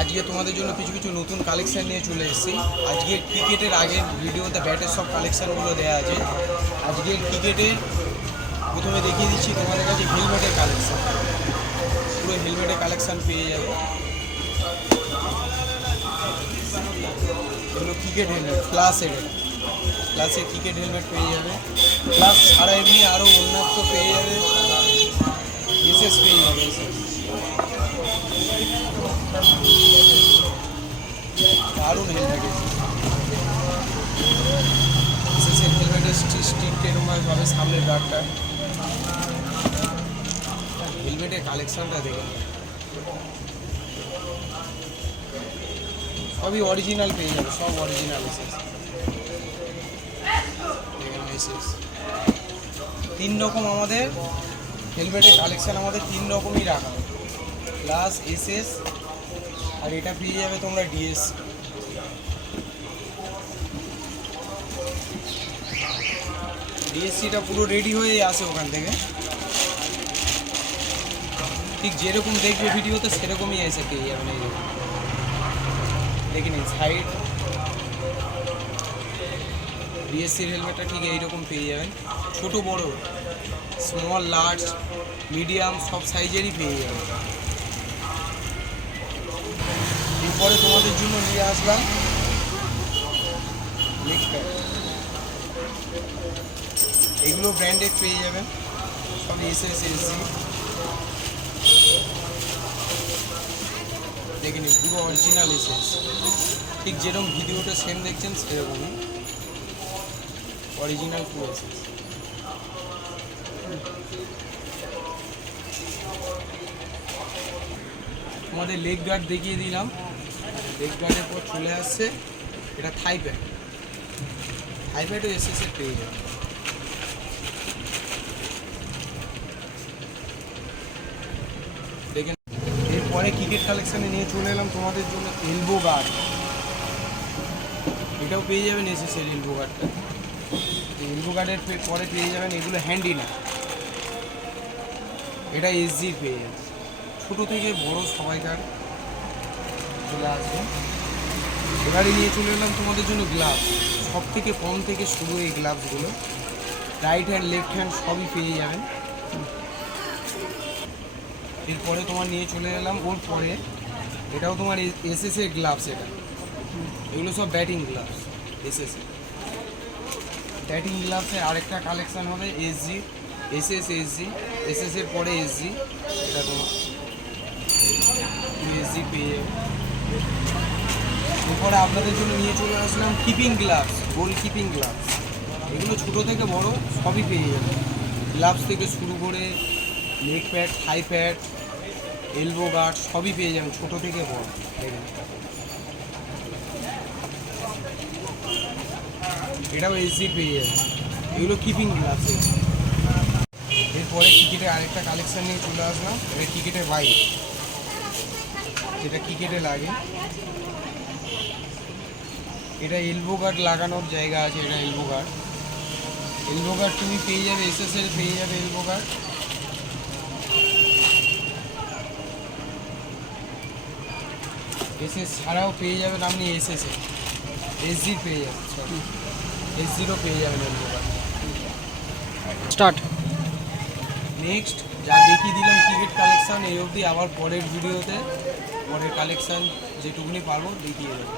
আজকে তোমাদের জন্য কিছু কিছু নতুন কালেকশন নিয়ে চলে এসেছি। আজকে ক্রিকেটের আগের ভিডিওতে ব্যাটের সব কালেকশানগুলো দেওয়া আছে। আজকের ক্রিকেটের প্রথমে দেখিয়ে দিচ্ছি তোমাদের কাছে হেলমেটের কালেকশান পুরো হেলমেটের কালেকশান পেয়ে যাবে। এগুলো ক্রিকেট হেলমেট ফ্লাসের ক্লাসে ক্রিকেট হেলমেট পেয়ে যাবে। প্লাস ছাড়া এমনি আরও অন্যান্য পেয়ে যাবে। বিশেষ পেয়ে যাবে। পাবে সামনের গার্ডটা হেলমেটের কালেকশনটা দেখে নিন। সবই অরিজিনাল পেয়ে যাবে, সব অরিজিনাল তিন রকম আমাদের হেলমেটের কালেকশন আমাদের তিন রকমই রাখা প্লাস এসএস আর এটা পেয়ে যাবে তোমরা ডিএস ডিএসসিটা পুরো রেডি হয়ে আসে ওখান থেকে। ঠিক যেরকম দেখবে ভিডিওতে সেরকমই এসে পেয়ে যাবেন এই দেখুন। দেখে নিন সাইড ডিএসসির হেলমেটটা ঠিক এইরকম পেয়ে যাবেন। ছোট, বড় স্মল লার্জ মিডিয়াম সব সাইজেরই পেয়ে যাবেন। এরপরে তোমাদের জন্য নিয়ে আসলাম। প্যাড এগুলো ব্র্যান্ডেড পেয়ে যাবেন। সব এস এস এস জি দেখে নিন, পুরো অরিজিনাল এস ঠিক যেরকম ভিডিওটা সেম দেখছেন, সেরকমই। অরিজিনাল পুরো এস এস তোমাদের লেগ গার্ড দেখিয়ে দিলাম। লেগ গার্ডের পর চলে আসছে। এটা থাই প্যাড থাই প্যাডও এস এস এর পেয়ে যাবে এরপরে ক্রিকেট কালেকশানে নিয়ে চলে এলাম। তোমাদের জন্য এলবো গার্ড এটাও পেয়ে যাবেন এসএসের এলবো গার্ডটা এলবো গার্ডের পরে পেয়ে যাবেন এগুলো হ্যান্ডি না। এটা এসজি পেয়ে যাবে ছোটো থেকে বড় সবাইকার চলে আসবে। এবারে নিয়ে চলে এলাম তোমাদের জন্য গ্লাভস সব থেকে কম থেকে শুরু এই গ্লাভসগুলো রাইট হ্যান্ড লেফট হ্যান্ড সবই পেয়ে যাবেন। এরপরে তোমার নিয়ে চলে এলাম ওর পরে। এটাও তোমার এসএস এর গ্লাভস এটা। এগুলো সব ব্যাটিং গ্লাভস এসএস এর ব্যাটিং গ্লাভসের আরেকটা কালেকশান হবে এসজি এসএস এসজি এসএস এর পরে এসজি এটা তোমার। এসজি পেয়ে এরপরে আপনাদের জন্য নিয়ে চলে আসলাম keeping gloves goal keeping gloves এগুলো ছোটো থেকে বড় সবই পেয়ে যাবে। গ্লাভস থেকে শুরু করে leg pad high pad elbow guard সবই পেয়ে যাবেন ছোটো থেকে বড়। এটাও এসজি পেয়ে যাবে এগুলো কিপিং গ্লাভস এরপরে ক্রিকেটের আরেকটা কালেকশান নিয়ে চলে আসলাম। এটা ক্রিকেটের বাইক যেটা ক্রিকেটে লাগে। এটা এলবো গার্ড লাগানোর জায়গা আছে, এটা এলবো গার্ড এলবো গার্ড তুমি পেয়ে যাবে এসএসএল পেয়ে যাবে এলবো গার্ড এসএস ছাড়াও পেয়ে যাবেন আপনি এসএসএ এসজি পেয়ে যাবেন সরি এস জিরো পেয়ে যাবেন স্টার্ট। নেক্সট যা দেখিয়ে দিলাম ক্রিকেট কালেকশান এই অবধি আবার পরের ভিডিওতে পরের কালেকশান যেটুকুনি পারব দেখিয়ে দেবো।